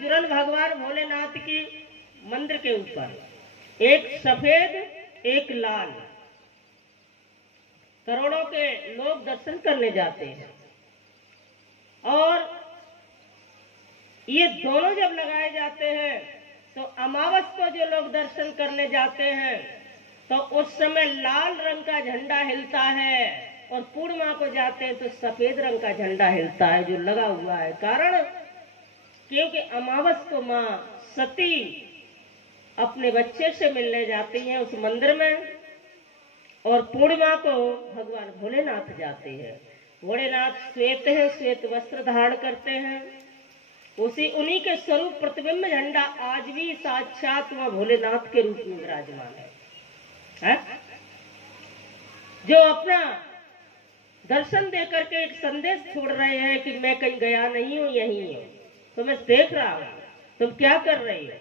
जुरन भगवान भोलेनाथ की मंदिर के ऊपर एक सफेद एक लाल, करोड़ों के लोग दर्शन करने जाते हैं। और ये दोनों जब लगाए जाते हैं तो अमावस को जो लोग दर्शन करने जाते हैं तो उस समय लाल रंग का झंडा हिलता है, और पूर्णिमा को जाते हैं तो सफेद रंग का झंडा हिलता है जो लगा हुआ है। कारण क्योंकि अमावस को मां सती अपने बच्चे से मिलने जाती हैं उस मंदिर में, और पूर्णिमा को भगवान भोलेनाथ जाते हैं। भोलेनाथ श्वेत है, श्वेत वस्त्र धारण करते हैं, उन्हीं के स्वरूप प्रतिबिंब झंडा आज भी साक्षात वहां भोलेनाथ के रूप में विराजमान है? जो अपना दर्शन देकर के एक संदेश छोड़ रहे हैं कि मैं कहीं गया नहीं हूं, यहीं हूं, तो मैं देख रहा हूं तुम क्या कर रही हो।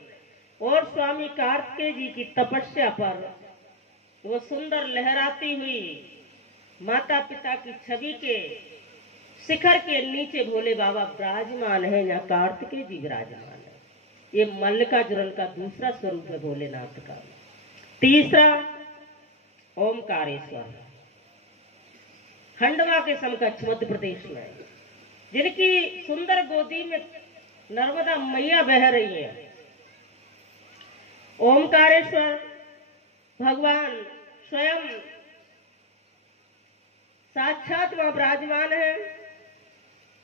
और स्वामी कार्तिकेय जी की तपस्या पर वो सुंदर लहराती हुई माता पिता की छवि के शिखर के नीचे भोले बाबा विराजमान है, या कार्तिकेय जी विराजमान है। ये मल्लिकार्जुन का दूसरा स्वरूप है भोलेनाथ का। तीसरा ओमकारेश्वर, खंडवा के समकक्ष मध्य प्रदेश में, जिनकी सुंदर गोदी में नर्मदा मैया बह रही है। ओमकारेश्वर भगवान स्वयं साक्षात वहां विराजमान है,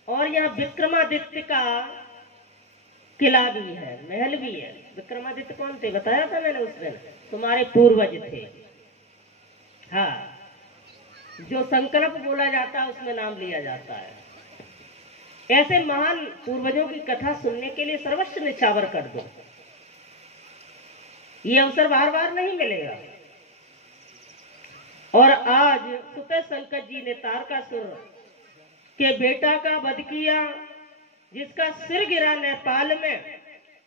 और यह विक्रमादित्य का किला भी है, महल भी है। विक्रमादित्य कौन थे बताया था मैंने उस दिन, तुम्हारे पूर्वज थे। हाँ, जो संकल्प बोला जाता है उसमें नाम लिया जाता है। ऐसे महान पूर्वजों की कथा सुनने के लिए सर्वस्व निछावर कर दो, ये अवसर बार बार नहीं मिलेगा। और आज सुत संकट जी ने तारकासुर के बेटा का वध किया, जिसका सिर गिरा नेपाल में,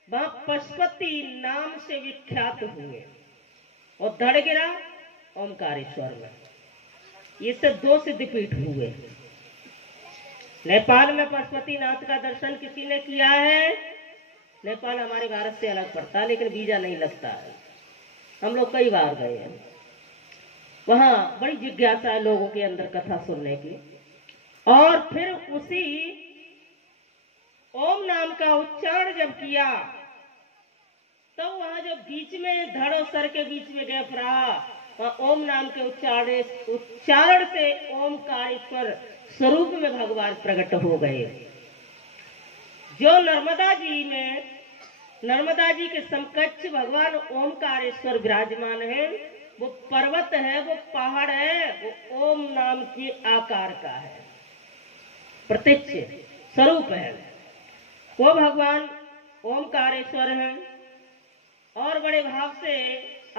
वहां पशुपति नाम से विख्यात हुए, और धड़ गिरा ओमकारेश्वर में। इससे 2 सिद्धपीठ हुए। नेपाल में पशुपति नाथ का दर्शन किसी ने किया है? नेपाल हमारे भारत से अलग पड़ता है, लेकिन वीजा नहीं लगता है। हम लोग कई बार गए हैं, वहां बड़ी जिज्ञासा है लोगों के अंदर कथा सुनने की। और फिर उसी ओम नाम का उच्चारण जब किया तो वहां जो बीच में धड़ और सर के बीच में गैप रहा, वहां ओम नाम के उच्चारण से ओमकारेश्वर स्वरूप में भगवान प्रकट हो गए। जो नर्मदा जी के समकक्ष भगवान ओमकारेश्वर विराजमान है, वो पर्वत है, वो पहाड़ है, वो ओम नाम के आकार का है, प्रत्यक्ष स्वरूप है। वो भगवान ओमकारेश्वर है, और बड़े भाव से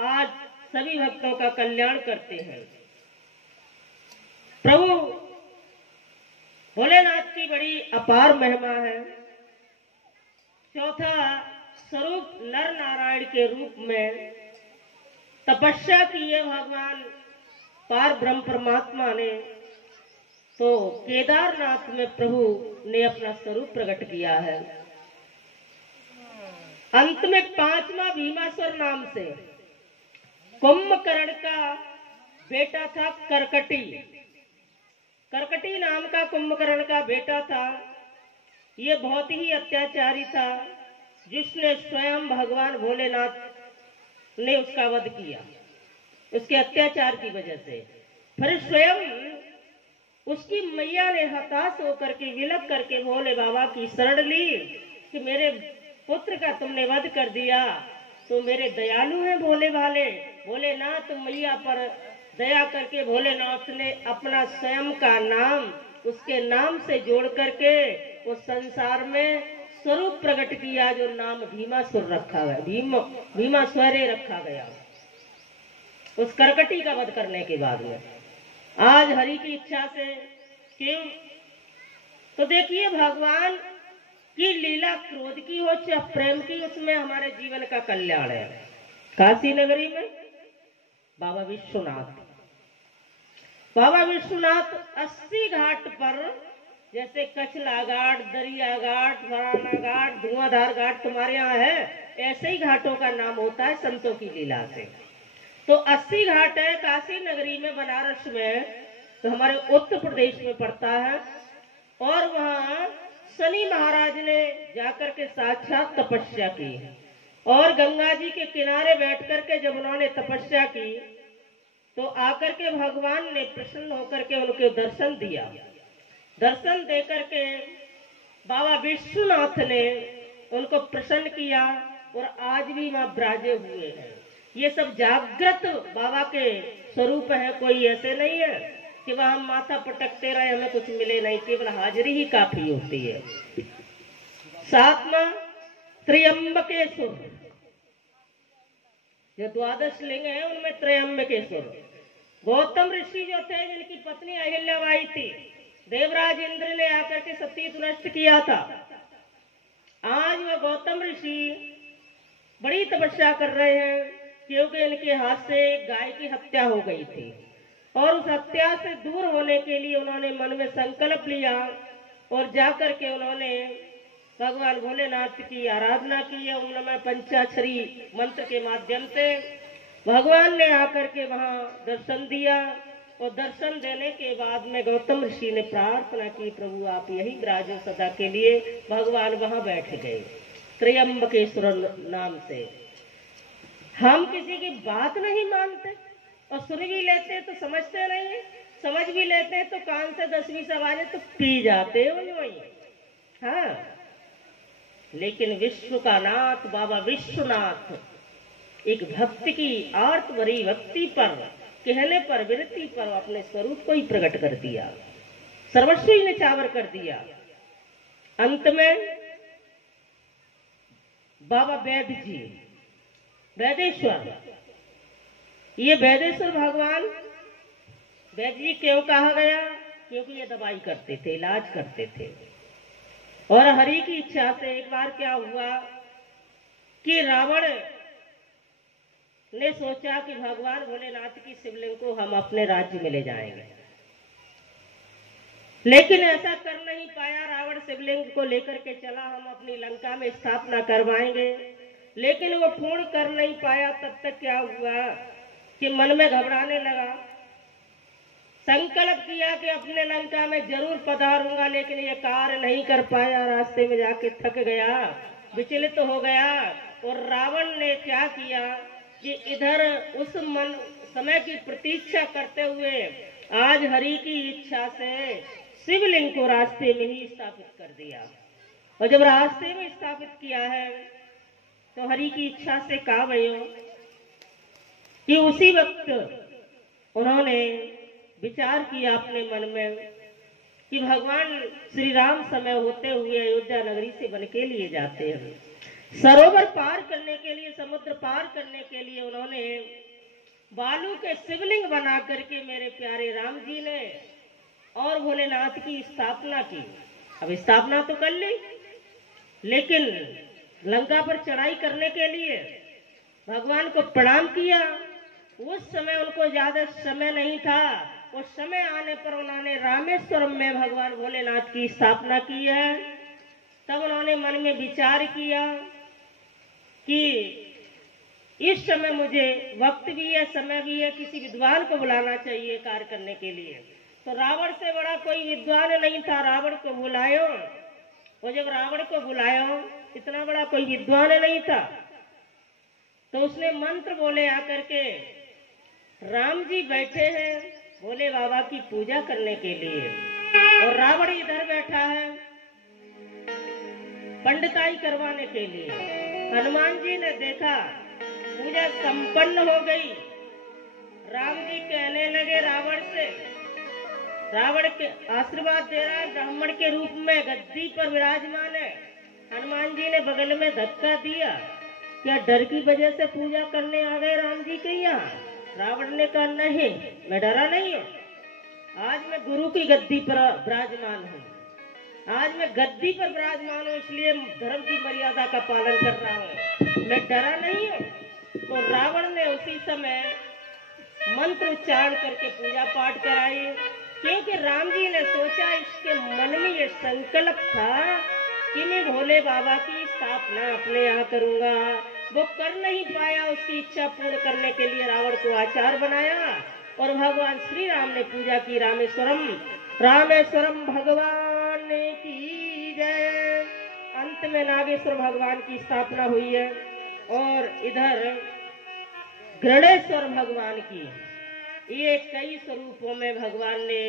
आज सभी भक्तों का कल्याण करते हैं। प्रभु भोलेनाथ की बड़ी अपार महिमा है। चौथा स्वरूप नर नारायण के रूप में तपस्या की है भगवान पार ब्रह्म परमात्मा ने, तो केदारनाथ में प्रभु ने अपना स्वरूप प्रकट किया है। अंत में 5वां भीमासुर नाम से कुंभकर्ण का बेटा था करकटी। करकटी नाम का कुंभकर्ण का बेटा था। ये बहुत ही अत्याचारी था, जिसने स्वयं भगवान भोलेनाथ ने उसका वध किया, उसके अत्याचार की वजह से। फिर स्वयं उसकी मैया ने हताश होकर के विलप करके भोले बाबा की शरण ली कि मेरे पुत्र का तुमने वध कर दिया, तो मेरे दयालु हैं भोले भाले। भोलेनाथ मैया पर दया करके भोलेनाथ ने अपना स्वयं का नाम उसके नाम से जोड़ करके उस संसार में स्वरूप प्रकट किया, जो नाम भीमासुर रखा गया, भीमास्वरे रखा गया उस करकटी का वध करने के बाद में। आज हरि की इच्छा से, क्यों तो देखिए भगवान की लीला क्रोध की हो चाहे प्रेम की, उसमें हमारे जीवन का कल्याण है। काशी नगरी में बाबा विश्वनाथ 80 घाट पर जैसे कचला घाट, दरिया घाट, फराना घाट, धुआंधार घाट तुम्हारे यहाँ है, ऐसे ही घाटों का नाम होता है संतों की लीला से। तो 80 घाट है काशी नगरी में, बनारस में, तो हमारे उत्तर प्रदेश में पड़ता है। और वहाँ शनि महाराज ने जाकर के साक्षात तपस्या की और गंगा जी के किनारे बैठ करके जब उन्होंने तपस्या की तो आकर के भगवान ने प्रसन्न होकर के उनके दर्शन दिया। दर्शन दे करके बाबा विश्वनाथ ने उनको प्रसन्न किया और आज भी वहां विराजे हुए हैं। ये सब जागृत बाबा के स्वरूप है, कोई ऐसे नहीं है कि वह हम माथा पटकते रहे हमें कुछ मिले नहीं, केवल हाजिरी ही काफी होती है। सातवां त्र्यंबकेश्वर, जो 12 लिंग है उनमें त्र्यंबकेश्वर। गौतम ऋषि जो थे, जिनकी पत्नी अहिल्याबाई थी, देवराज इंद्र ने आकर के सती नष्ट किया था। आज वह गौतम ऋषि बड़ी तपस्या कर रहे हैं क्योंकि इनके हाथ से गाय की हत्या हो गई थी और उस हत्या से दूर होने के लिए उन्होंने मन में संकल्प लिया और जाकर के उन्होंने भगवान भोलेनाथ की आराधना की है। ओम नमः पंचाक्षरी मंत्र के माध्यम से भगवान ने आकर के वहां दर्शन दिया और दर्शन देने के बाद में गौतम ऋषि ने प्रार्थना की, प्रभु आप यही विराजो सदा के लिए। भगवान वहां बैठ गए त्र्यंबकेश्वर नाम से। हम किसी की बात नहीं मानते और सुन भी लेते तो समझते नहीं है, समझ भी लेते हैं तो कान से 10-20 आवाजें तो पी जाते हैं वही। हाँ, लेकिन विश्व का नाथ बाबा विश्वनाथ एक भक्ति की आर्त भरी भक्ति पर, कहने पर, विनती पर अपने स्वरूप को ही प्रकट कर दिया, सर्वस्व ही निछावर कर दिया। अंत में बाबा वैद्य जी, वैदेश्वर, ये वैदेश्वर भगवान वैद्य जी क्यों कहा गया? क्योंकि ये दवाई करते थे, इलाज करते थे। और हरि की इच्छा से एक बार क्या हुआ कि रावण ने सोचा कि भगवान भोलेनाथ की शिवलिंग को हम अपने राज्य में ले जाएंगे, लेकिन ऐसा कर नहीं पाया। रावण शिवलिंग को लेकर के चला, हम अपनी लंका में स्थापना करवाएंगे, लेकिन वो पूर्ण कर नहीं पाया। तब तक क्या हुआ कि मन में घबराने लगा, संकल्प किया कि अपने लंका में जरूर पधारूंगा, लेकिन ये कार्य नहीं कर पाया। रास्ते में जाके थक गया, विचलित हो गया। और रावण ने क्या किया कि इधर उस समय की प्रतीक्षा करते हुए आज हरि की इच्छा से शिवलिंग को रास्ते में ही स्थापित कर दिया। और जब रास्ते में स्थापित किया है तो हरि की इच्छा से कहा भयो कि उसी वक्त उन्होंने विचार किया अपने मन में कि भगवान श्री राम समय होते हुए अयोध्या नगरी से वन के लिए जाते हैं। सरोवर पार करने के लिए, समुद्र पार करने के लिए उन्होंने बालू के शिवलिंग बना करके मेरे प्यारे राम जी ने और भोलेनाथ की स्थापना की। अब स्थापना तो कर ली, लेकिन लंका पर चढ़ाई करने के लिए भगवान को प्रणाम किया। उस समय उनको ज्यादा समय नहीं था। उस समय आने पर उन्होंने रामेश्वरम में भगवान भोलेनाथ की स्थापना की है। तब उन्होंने मन में विचार किया कि इस समय मुझे वक्त भी है, समय भी है, किसी विद्वान को बुलाना चाहिए कार्य करने के लिए। तो रावण से बड़ा कोई विद्वान नहीं था, रावण को बुलायो। और जब रावण को बुलायो, इतना बड़ा कोई विद्वान नहीं था, तो उसने मंत्र बोले आकर के, राम जी बैठे हैं भोले बाबा की पूजा करने के लिए और रावण इधर बैठा है पंडिताई करवाने के लिए। हनुमान जी ने देखा पूजा संपन्न हो गई। राम जी कहने लगे रावण से, रावण के आशीर्वाद दे रहा है, ब्राह्मण के रूप में गद्दी पर विराजमान है। हनुमान जी ने बगल में धक्का दिया, क्या डर की वजह से पूजा करने आ गए राम जी के यहाँ? रावण ने कहा नहीं, मैं डरा नहीं हूँ, आज मैं गुरु की गद्दी पर विराजमान हूँ, आज मैं गद्दी पर विराजमान हूँ, इसलिए धर्म की मर्यादा का पालन कर रहा हूँ, मैं डरा नहीं हूँ। तो रावण ने उसी समय मंत्र उच्चारण करके पूजा पाठ कराई क्योंकि राम जी ने सोचा, इसके मन में ये संकल्प था कि मैं भोले बाबा की स्थापना अपने यहाँ करूंगा। वो कर नहीं पाया, उसकी इच्छा पूर्ण करने के लिए रावण को आचार बनाया और भगवान श्री राम ने पूजा की। रामेश्वरम रामेश्वरम भगवान की जय। अंत में नागेश्वर भगवान की स्थापना हुई है और इधर गणेश्वर भगवान की, ये कई स्वरूपों में भगवान ने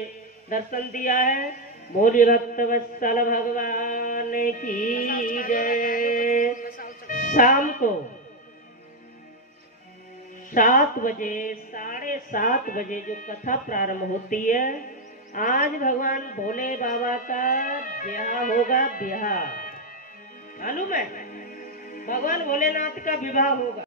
दर्शन दिया है। बोली भक्त वत्सल भगवान की जय। शाम को 7 बजे 7:30 बजे जो कथा प्रारंभ होती है, आज भगवान भोले बाबा का ब्याह होगा। ब्याह मालूम है, भगवान भोलेनाथ का विवाह होगा।